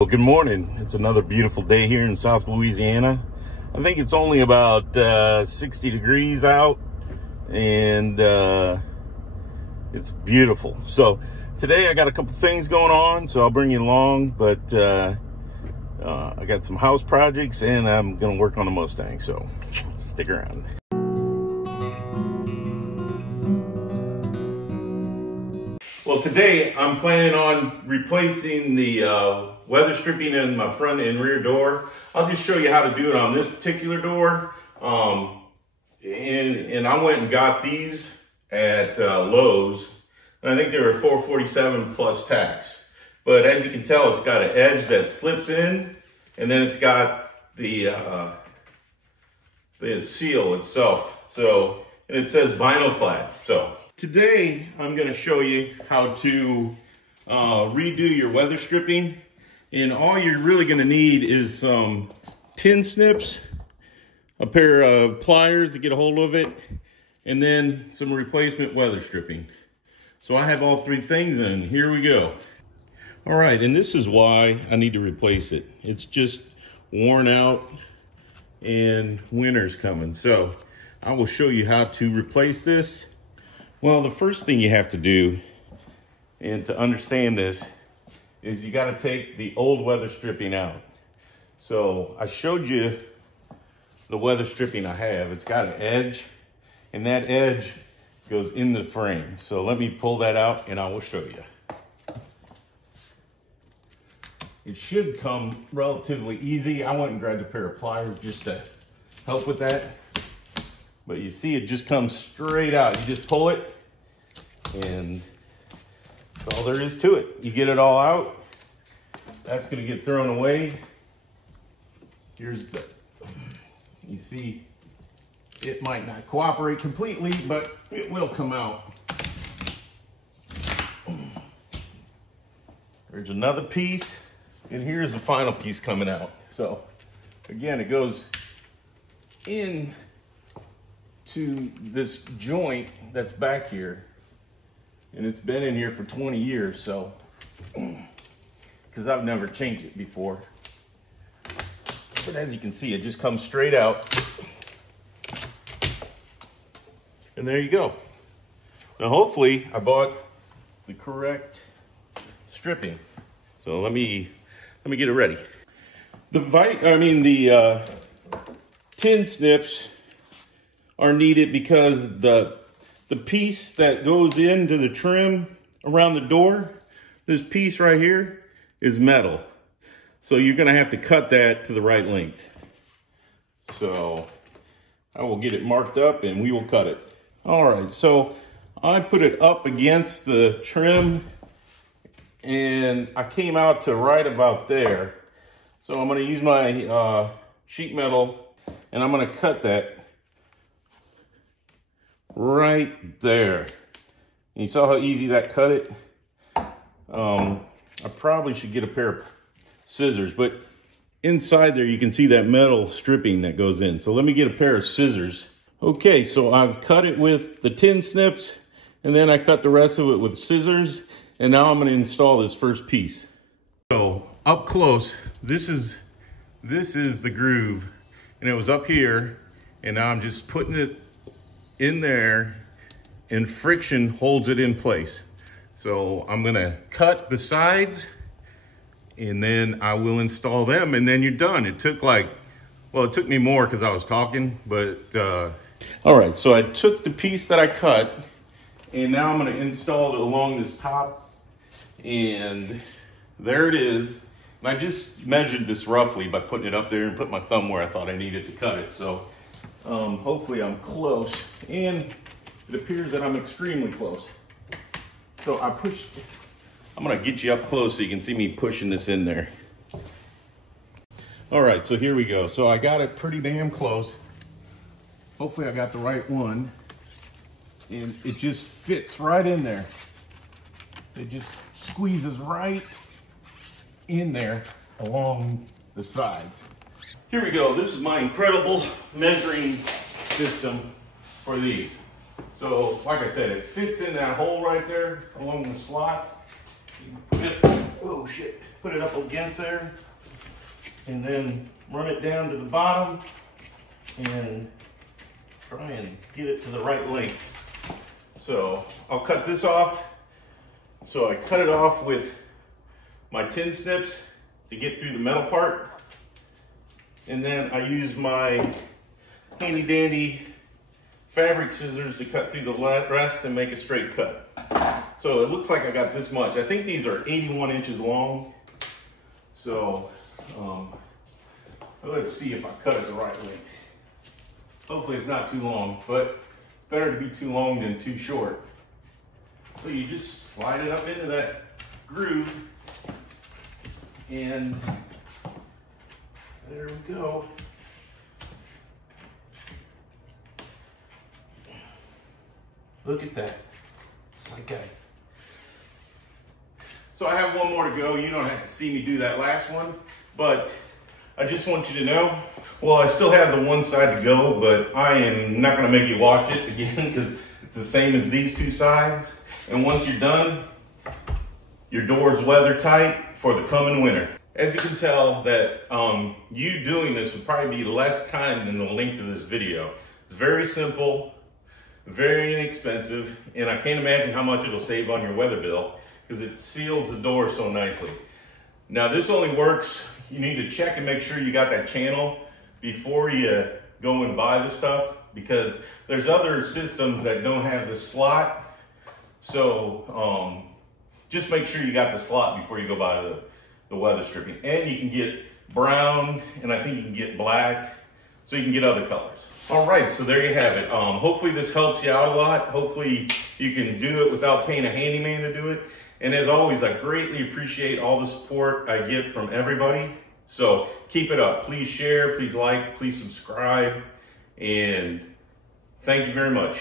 Well, good morning. It's another beautiful day here in South Louisiana. I think it's only about 60 degrees out, and it's beautiful. So today I got a couple things going on, so I'll bring you along, but I got some house projects and I'm gonna work on the Mustang, so stick around. Well, today I'm planning on replacing the weather stripping in my front and rear door. I'll just show you how to do it on this particular door. And I went and got these at Lowe's, and I think they were $447 plus tax. But as you can tell, it's got an edge that slips in, and then it's got the seal itself. So, and it says vinyl clad. So today I'm going to show you how to redo your weather stripping. And all you're really going to need is some tin snips, a pair of pliers to get a hold of it, and then some replacement weather stripping. So I have all three things, and here we go. All right, and this is why I need to replace it. It's just worn out and winter's coming. So I will show you how to replace this. Well, the first thing you have to do, and to understand this, is you got to take the old weather stripping out. So I showed you the weather stripping I have. It's got an edge, and that edge goes in the frame. So let me pull that out and I will show you. It should come relatively easy. I went and grabbed a pair of pliers just to help with that. But you see, it just comes straight out. You just pull it, and that's all there is to it. You get it all out. That's gonna get thrown away. Here's the, you see, it might not cooperate completely, but it will come out. There's another piece, and here's the final piece coming out. So again, it goes in to this joint that's back here, and it's been in here for 20 years, so because I've never changed it before. But as you can see, it just comes straight out, and there you go. Now hopefully I bought the correct stripping, so let me get it ready. The tin snips are needed because the piece that goes into the trim around the door, this piece right here is metal. So you're gonna have to cut that to the right length. So I will get it marked up and we will cut it. All right, so I put it up against the trim and I came out to right about there. So I'm gonna use my sheet metal and I'm gonna cut that right there. And you saw how easy that cut it? I probably should get a pair of scissors, but inside there you can see that metal stripping that goes in. So let me get a pair of scissors. Okay, so I've cut it with the tin snips, and then I cut the rest of it with scissors, and now I'm gonna install this first piece. So up close, this is the groove, and it was up here, and now I'm just putting it in there, and friction holds it in place. So I'm gonna cut the sides, and then I will install them, and then you're done. It took it took me more because I was talking, but all right, so I took the piece that I cut, and now I'm gonna install it along this top, and there it is. And I just measured this roughly by putting it up there and put my thumb where I thought I needed to cut it. So hopefully I'm close, and it appears that I'm extremely close. So I'm gonna get you up close so you can see me pushing this in there. All right, so here we go. So I got it pretty damn close. Hopefully I got the right one. And it just fits right in there. It just squeezes right in there along the sides. Here we go. This is my incredible measuring system for these. So, like I said, it fits in that hole right there along the slot. Put put it up against there and then run it down to the bottom and try and get it to the right length. So I'll cut this off. So I cut it off with my tin snips to get through the metal part. And then I use my handy dandy fabric scissors to cut through the rest and make a straight cut. So it looks like I got this much. I think these are 81 inches long. So let's see if I cut it the right length. Hopefully it's not too long, but better to be too long than too short. So you just slide it up into that groove and there we go. Look at that. It's like a... So I have one more to go. You don't have to see me do that last one, but I just want you to know, well, I still have the one side to go, but I am not gonna make you watch it again because it's the same as these two sides. And once you're done, your door's weather tight for the coming winter. As you can tell that you doing this would probably be less time than the length of this video. It's very simple, very inexpensive, and I can't imagine how much it'll save on your weather bill because it seals the door so nicely. Now this only works, you need to check and make sure you got that channel before you go and buy the stuff because there's other systems that don't have the slot. So just make sure you got the slot before you go buy the weather stripping. And you can get brown, and I think you can get black, so you can get other colors. All right, so there you have it. Hopefully this helps you out a lot. Hopefully you can do it without paying a handyman to do it. And as always, I greatly appreciate all the support I get from everybody. So keep it up. Please share, please like, please subscribe, and thank you very much.